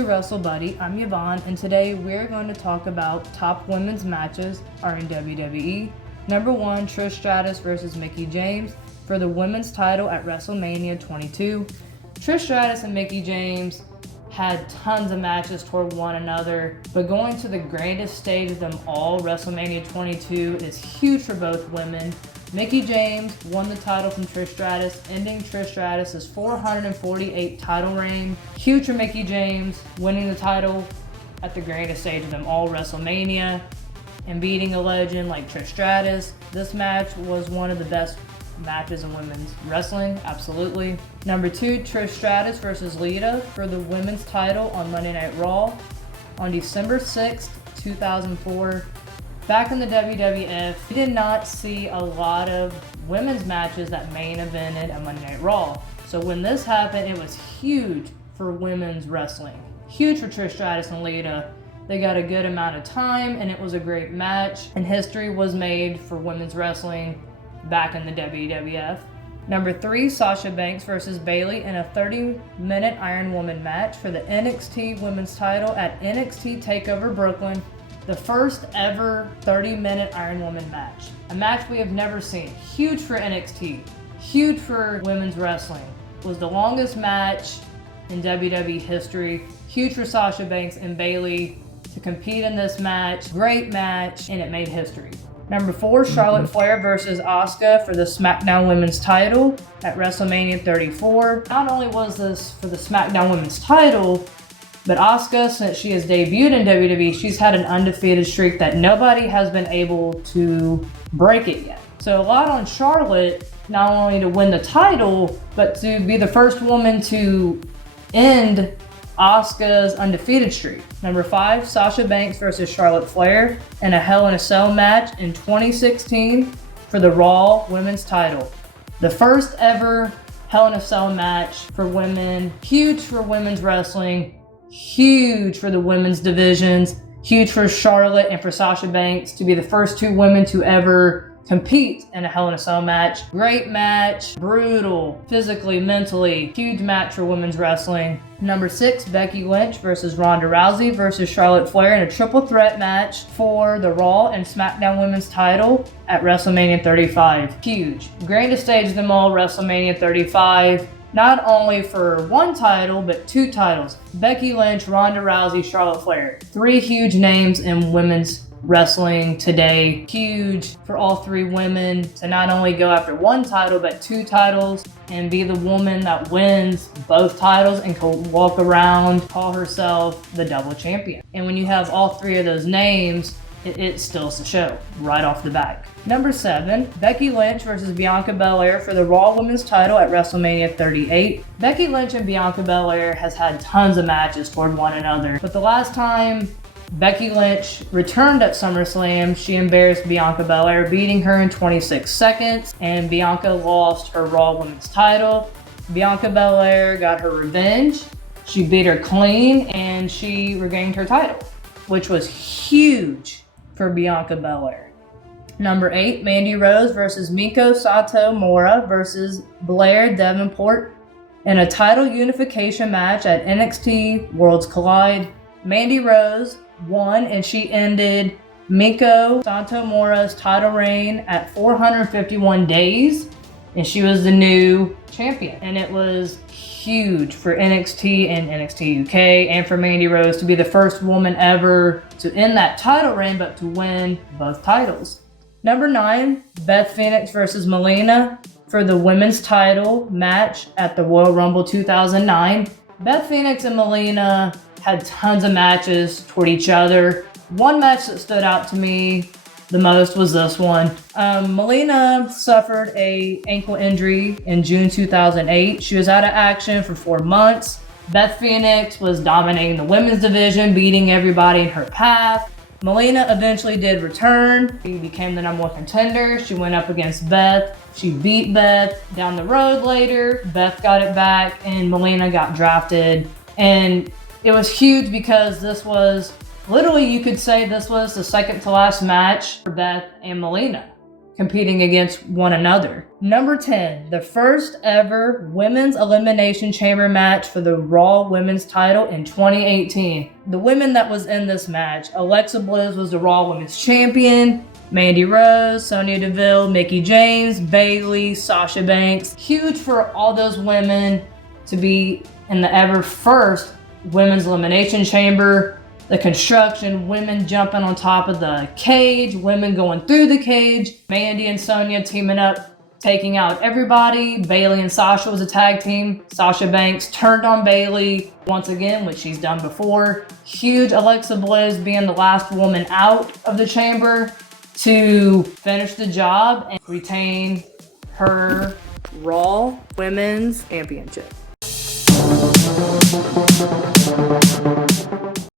to Wrestlebuddy. I'm Yvonne, and today we're going to talk about top women's matches are in WWE. Number 1, Trish Stratus versus Mickie James for the women's title at WrestleMania 22. Trish Stratus and Mickie James had tons of matches toward one another, but going to the grandest stage of them all, WrestleMania 22, is huge for both women. Mickie James won the title from Trish Stratus, ending Trish Stratus' 448 title reign. Huge for Mickie James, winning the title at the grandest stage of them all, WrestleMania, and beating a legend like Trish Stratus. This match was one of the best matches in women's wrestling, absolutely. Number 2, Trish Stratus versus Lita for the women's title on Monday Night Raw on December 6th, 2004. Back in the WWF, we did not see a lot of women's matches that main evented at Monday Night Raw. So when this happened, it was huge for women's wrestling. Huge for Trish Stratus and Lita. They got a good amount of time, and it was a great match, and history was made for women's wrestling back in the WWF. Number 3, Sasha Banks versus Bayley in a 30-minute Iron Woman match for the NXT Women's title at NXT TakeOver Brooklyn. The first ever 30-minute Iron Woman match. A match we have never seen. Huge for NXT. Huge for women's wrestling. It was the longest match in WWE history. Huge for Sasha Banks and Bayley to compete in this match. Great match, and it made history. Number 4, Charlotte Flair versus Asuka for the SmackDown Women's title at WrestleMania 34. Not only was this for the SmackDown Women's title, but Asuka, since she has debuted in WWE, she's had an undefeated streak that nobody has been able to break it yet. So a lot on Charlotte, not only to win the title, but to be the first woman to end Asuka's undefeated streak. Number 5, Sasha Banks versus Charlotte Flair in a Hell in a Cell match in 2016 for the Raw Women's title. The first ever Hell in a Cell match for women. Huge for women's wrestling. Huge for the women's divisions. Huge for Charlotte and for Sasha Banks to be the first 2 women to ever compete in a Hell in a Cell match. Great match, brutal, physically, mentally, huge match for women's wrestling. Number 6, Becky Lynch versus Ronda Rousey versus Charlotte Flair in a triple threat match for the Raw and SmackDown Women's title at WrestleMania 35. Huge. Grandest stage of them all, WrestleMania 35. Not only for one title, but 2 titles. Becky Lynch, Ronda Rousey, Charlotte Flair. 3 huge names in women's wrestling today. Huge for all 3 women to not only go after 1 title, but 2 titles and be the woman that wins both titles and can walk around, call herself the double champion. And when you have all 3 of those names, it steals the show right off the bat. Number 7, Becky Lynch versus Bianca Belair for the Raw Women's title at WrestleMania 38. Becky Lynch and Bianca Belair has had tons of matches toward one another, but the last time Becky Lynch returned at SummerSlam, she embarrassed Bianca Belair, beating her in 26 seconds, and Bianca lost her Raw Women's title. Bianca Belair got her revenge. She beat her clean, and she regained her title, which was huge for Bianca Belair. Number 8, Mandy Rose versus Miko Satomura versus Blair Davenport in a title unification match at NXT Worlds Collide. Mandy Rose won, and she ended Miko Satomura's title reign at 451 days, and she was the new champion. And it was huge for NXT and NXT UK and for Mandy Rose to be the first woman ever to end that title reign, but to win both titles. Number 9, Beth Phoenix versus Melina for the women's title match at the Royal Rumble 2009. Beth Phoenix and Melina had tons of matches toward each other. One match that stood out to me the most was this one. Melina suffered an ankle injury in June 2008. She was out of action for 4 months. Beth Phoenix was dominating the women's division, beating everybody in her path. Melina eventually did return. She became the number 1 contender. She went up against Beth. She beat Beth. Down the road later, Beth got it back and Melina got drafted. And it was huge because this was, literally you could say this was the second to last match for Beth and Melina competing against one another. Number 10, the first ever women's elimination chamber match for the Raw women's title in 2018. The women that was in this match: Alexa Bliss was the Raw women's champion, Mandy Rose, Sonya Deville, Mickie James, Bayley, Sasha Banks. Huge for all those women to be in the ever first women's elimination chamber. The construction, women jumping on top of the cage, women going through the cage, Mandy and Sonya teaming up, taking out everybody. Bayley and Sasha was a tag team. Sasha Banks turned on Bayley once again, which she's done before. Huge. Alexa Bliss being the last woman out of the chamber to finish the job and retain her Raw Women's Championship.